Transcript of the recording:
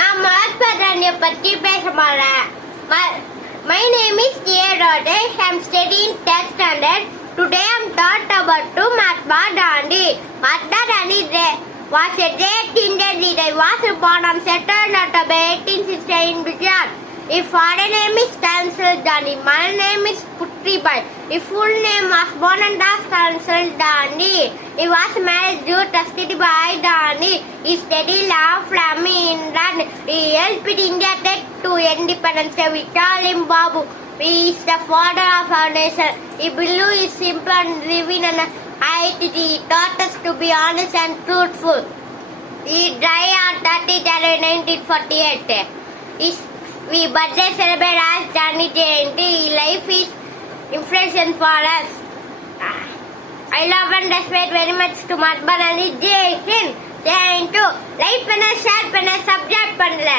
நான் மாத்மராணியை பற்றி பேச போறேன். My name is Theodore. I'm studying 10th standard. Today I'm taught about to Mahatma Gandhi. Mahatma Gandhi was a great Indian leader. He was born on Saturday, October 1860 in Gujarat. His father name is Kansal Gandhi. My name is Putribai. His full name was Mohandas Kansal Gandhi. He was married to Tuskedibai Gandhi. He studied law from England. He helped India get to independence. We call him Babu. He is the father of our nation. He believed in simple and living and identity. He taught us to be honest and truthful. He died on 30 January 1948. We birthday celebrate as Gandhi Jayanti. Life is influence for us. I love and respect very much to Mahatma Gandhi. Jai Hind. Jai Hind. Like பண்ண, share பண்ண, subscribe பண்ணல.